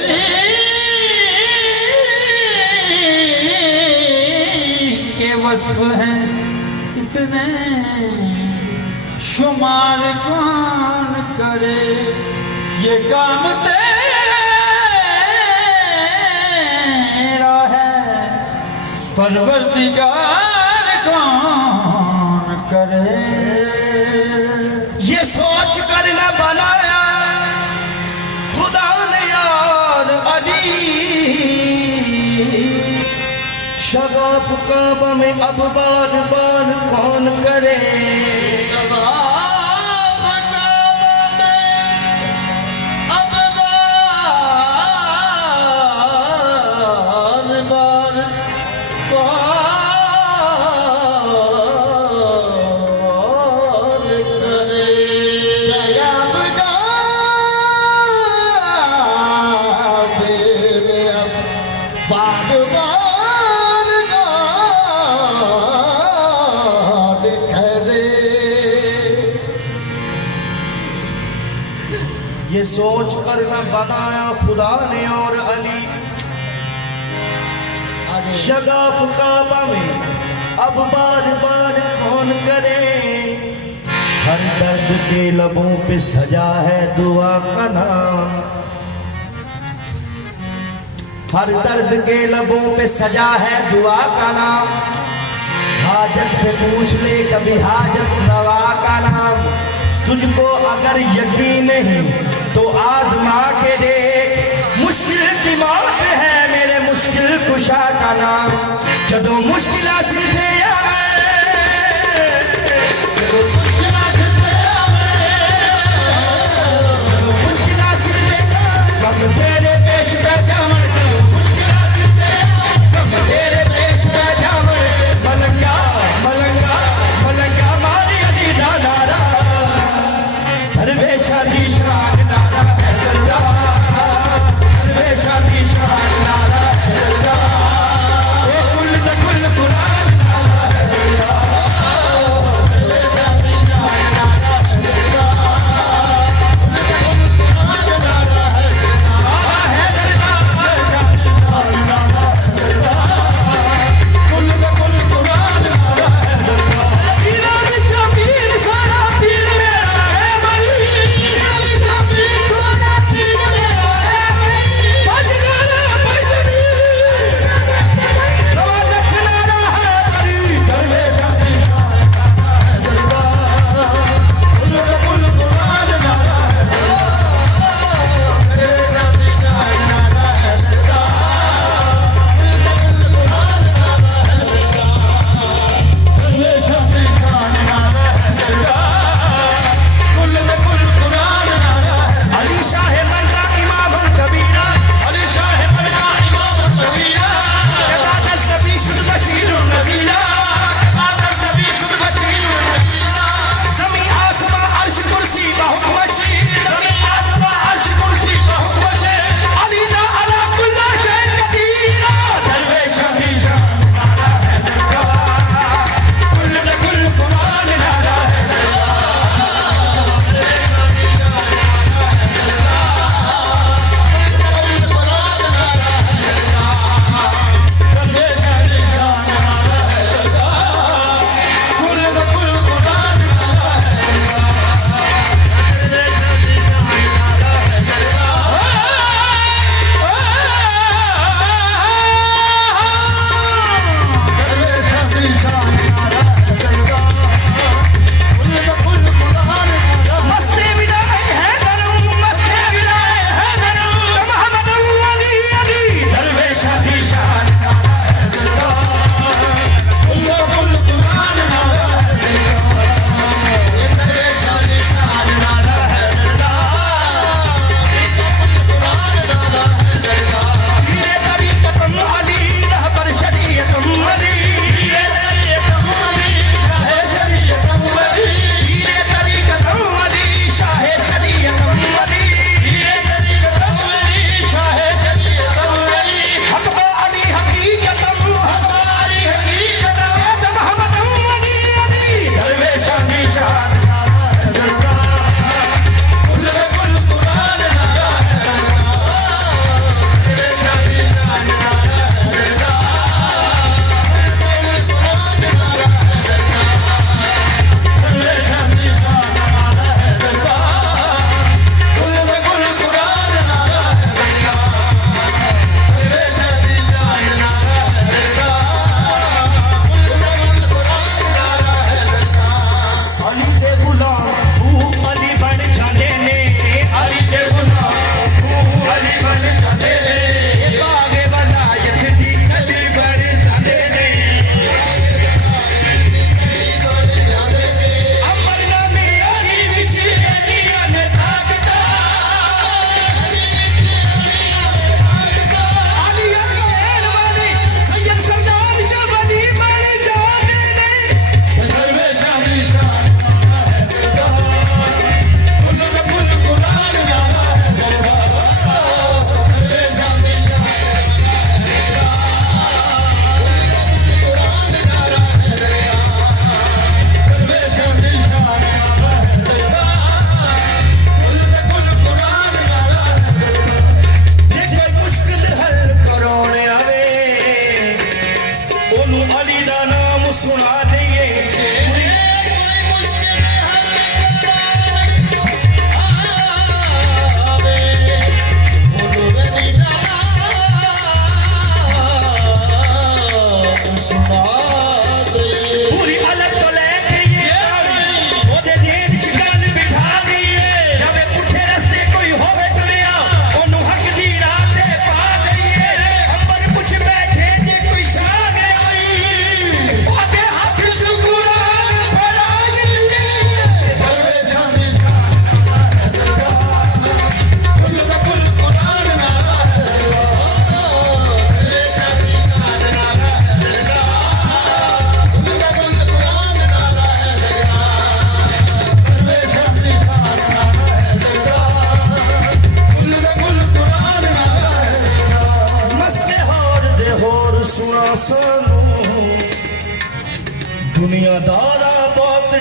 अली के वस्फ हैं इतने शुमार कौन करे, ये काम तेरा है परवरदिगार कौन करे। ये सोच कर न बनाया खुदा ने यार अली, शगाफ काबा में अब बार बार कौन करे। शगाफ काबा में अब बार बार कौन करे। शगाफ काबे में अब बार बार ये सोच कर न बनाया खुदा ने और अली, शगाफ काबा में अब बार बार कौन करे। हर दर्द के लबों पे सजा है दुआ का नाम, हर दर्द के लबों पे सजा है दुआ का नाम। हाजत से पूछ ले कभी हाजत रवा का नाम। तुझको अगर यकीन नहीं तो आजमा के देख, मुश्किल की मौत है मेरे मुश्किल कुशा का नाम। जदों मुश्किल से तेरे पेश पे जावन, तेरे पेश पे जावन, मलंगा मलंगा मलंगा मारी अली दा नारा, दरवेशा दी शान नारा है दरदा, दरवेशा दी शान नारा है दरदा। ओ कुल कुरान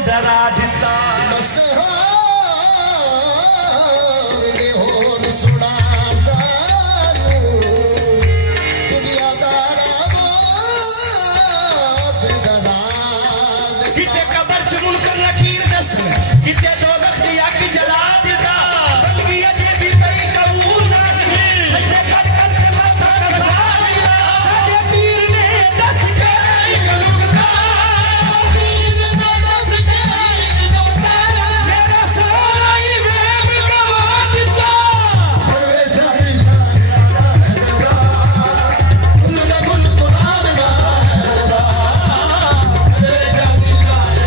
डरा दिता मसहार ने होर सुना दानू दुनियादारा बेगना किते कबर च मुनकर नकीर दस किते दोज़ख दी अग जला दिता बंदगी अजे भी कई कबूल ना रही सजदे कर कर के मत्था कसा लिया साडे पीर ने दस के एक लुकता पीर ने दस के एक लुकता मेरा सारा ही वेब गवा दिता परवेशानी शान गुल कुरान गा परवेशानी शान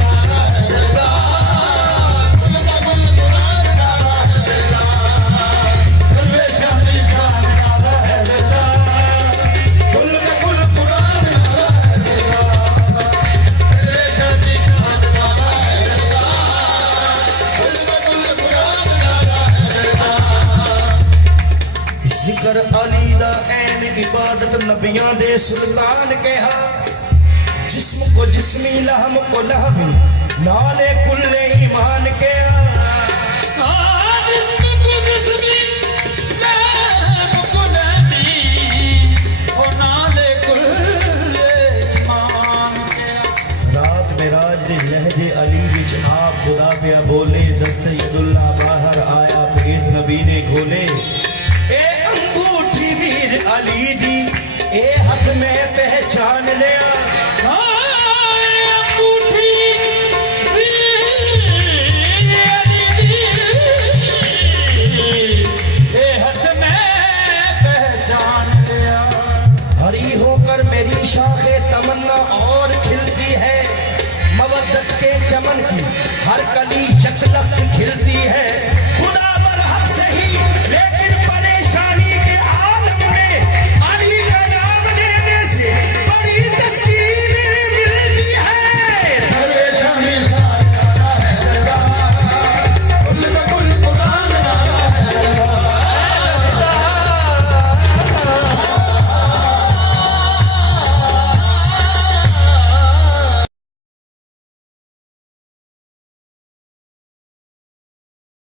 गुल कुरान गा परवेशानी शान गुल कुरान परवेशानी शान जिक्र अली दा ऐन इबादत नबियां दे सुल्तान कहा जिस्म को जिस्मी लहम को लहमी नाले कुल्ले ईमान के रात में राज दे लहजे अली विच आप खुदा पे बोले दस्ते अब्दुल्ला बाहर आया भेद नबी ने खोले ए अंगूठी वीर अली दी ए हाथ में पहचान लिया हरी होकर मेरी शाखे तमन्ना और खिलती है मवद्दत के चमन की हर कली शक्लत